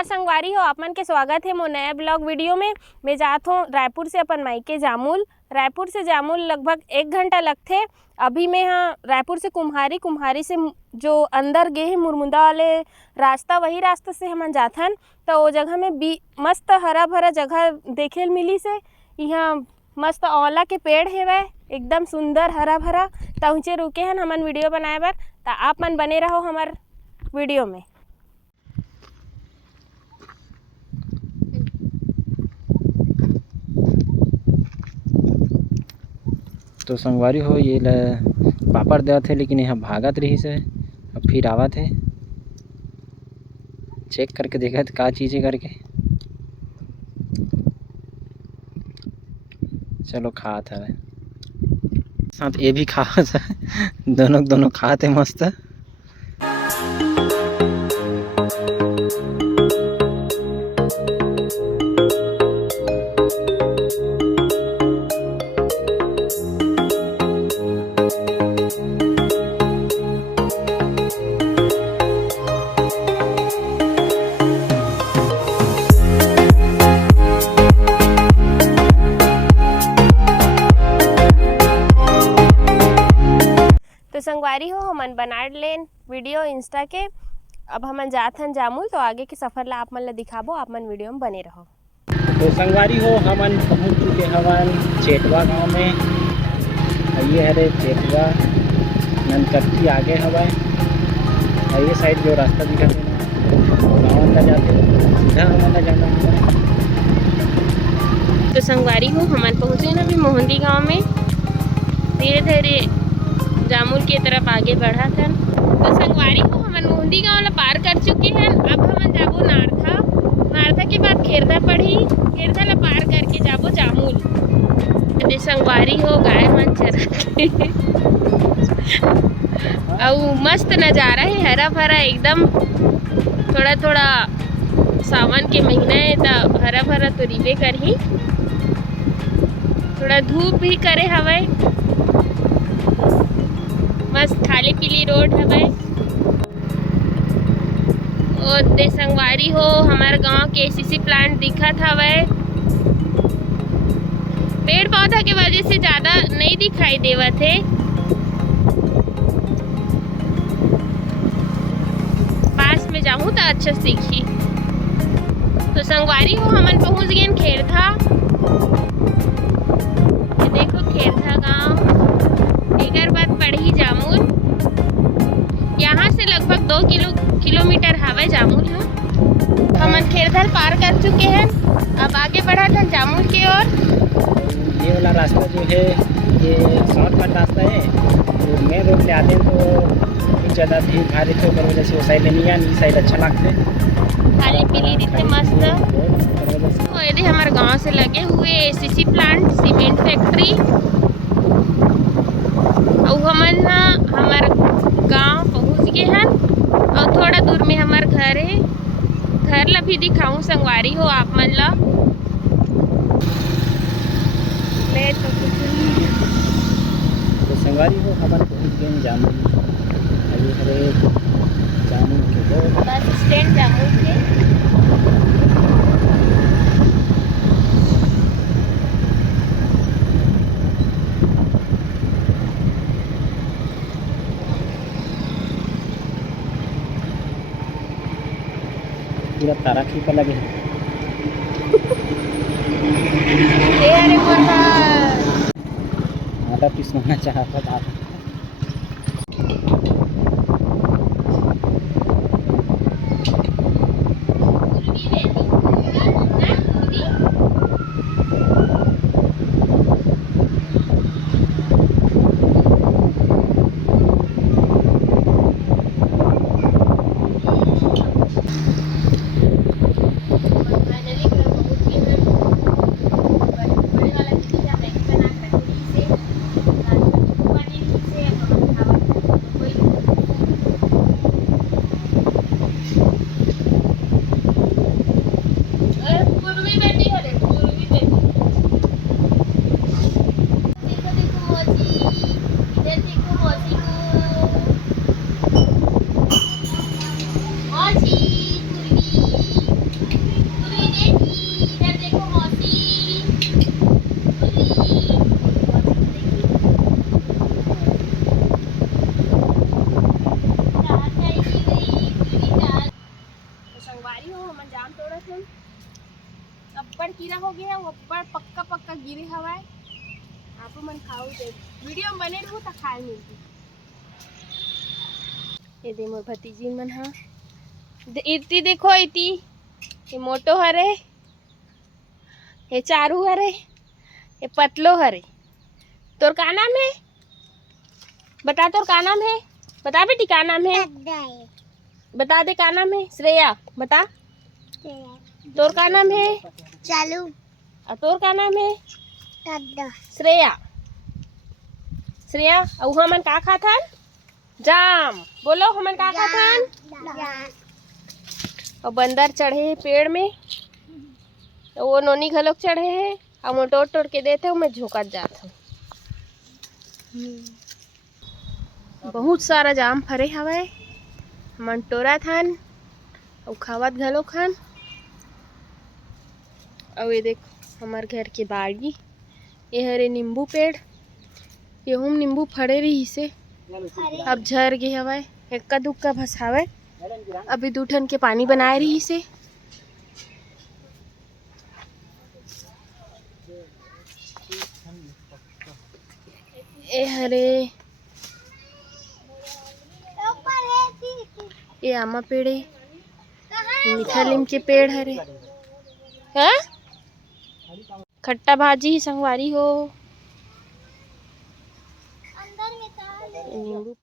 नमस्कार संगवारी हो, आप मन के स्वागत है मोर नया ब्लॉग वीडियो में। मैं जात हूँ रायपुर से अपन मायके जामुल। रायपुर से जामुल लगभग 1 घंटा लगथे। अभी मैं यहाँ रायपुर से कुम्हारी से जो अंदर गे है मुरमुंदा वाले रास्ता, वही रास्ता से हमन जाथन। तो वो जगह में मस्त हरा भरा जगह देखे मिली से। यहाँ मस्त औला के पेड़ हेवय, एकदम सुंदर हरा भरा। तहुचे रुके हन हमन वीडियो बनाए बर, तो आप मन बने रहो हमार वीडियो में। तो संगवारी हो ये पापड़ देवत है, लेकिन यहाँ भागत रही से अब फिर आवत है। चेक करके देखा का चीज़ है करके। चलो खात है साथ ये भी खात है। दोनों खाते मस्त। तो संगवारी हो हमन बना लेन वीडियो इंस्टा के। अब हमन जाथन जामुल, तो आगे के सफ़र ला आप मन ला दिखाबो, आप मन वीडियो में बने रहो। तो संगवारी हो हमन पहुँच चुके हवन चेटवा गांव में। ये हरे चेटवा ननकट्टी आगे हवा। और ये साइड जो रास्ता दिखा गाँव अंदर जाते सीधा हमन ला जाना है। तो संगवारी हो हमन पहुँचे ना अभी मोहंदी गांव में। धीरे धीरे जामुल की तरफ आगे बढ़ा था। तो संगवारी को हमन मोहंदी गांव ला पार कर चुके हैं। अब हमन जाबो नारथा के बाद खेरदा पड़ी। खेरदा ला पार करके जाबो जामुल। तो संगवारी हो गाय मन चरा और मस्त नज़ारा है, हरा भरा एकदम। थोड़ा सावन के महीना है तो हरा भरा तो रिबे करही। थोड़ा धूप भी करे हवय, मस्त खाली पीली रोड हवय। और दे संगवारी हो हमारे गांव के एसीसी प्लांट दिखत हवय। पेड़ पौधा के वजह से ज़्यादा नहीं दिखाई देवत है। पास में जाऊँ तो अच्छा सीखी। तो संगवारी हो हमन पहुँच गए खेरथा। देखो खेरथा गांव, एकर बाद पड़ी जामुल। यहाँ से लगभग 2 किलोमीटर हवा जामुल है। हमन खेरधर पार कर चुके हैं। अब आगे बढ़ा था जामुल की ओर। ये वाला रास्ता जो है ये शॉर्टकट रास्ता है। तो मेन रोड ले आते हैं तो ज़्यादा भीड़ भाड़ रहते हैं, वजह से वो साइड नहीं आनी, साइड अच्छा लगता है, खाली पीली रहते मस्त। तो यदि हमारे गांव से लगे हुए एसीसी प्लांट सीमेंट फैक्ट्री। और हमन हमारे गांव पहुंच गए हैं और थोड़ा दूर में हमार घर है। घर ला भी दिखाऊं संगवारी हो आप मन ला। ले तो संगवारी हो हमन पहुँच गए जामुल। अरे जामुल के बस स्टैंड जामुल के। पूरा तारा खींचा लगे है। अरे आधा पिसवाना चाहता था। कीड़ा हो गया है वो पर पक्का पक्का गिरे हवा है। आप मन खाओ दे वीडियो में बने रहू तो खाए मिलती। ये दे मोर भतीजी मन हा इति देखो इति ये मोटो हरे ये चारू हरे ये पतलो हरे। तोर का नाम है बता तोर का नाम है बता बेटी का नाम है बता दे का नाम है। श्रेया बता तोर का नाम है चालू और तोर का नाम है श्रेया। श्रेया और हमन का खाथन जाम बोलो हमन का खाथन। और बंदर चढ़े है पेड़ में तो वो नोनी घलोक चढ़े है और मैं तोड़ तोड़ के देते हूँ मैं झोंकत जात हूँ। बहुत सारा जाम फरे हवे हमन टोरा थन और खावत घलोक हन। और ये देख हमार घर के बाड़ी ये हरे नींबू पेड़ येहूम नींबू फड़े रही से अब झर गे हवय एक्का दुक्का भसावे अभी 2 ठन के पानी बनाए रही से। ए हरे ये आमा पेड़ है मीठा नीम के पेड़ हरे हैं खट्टा भाजी संगवारी हो नींबू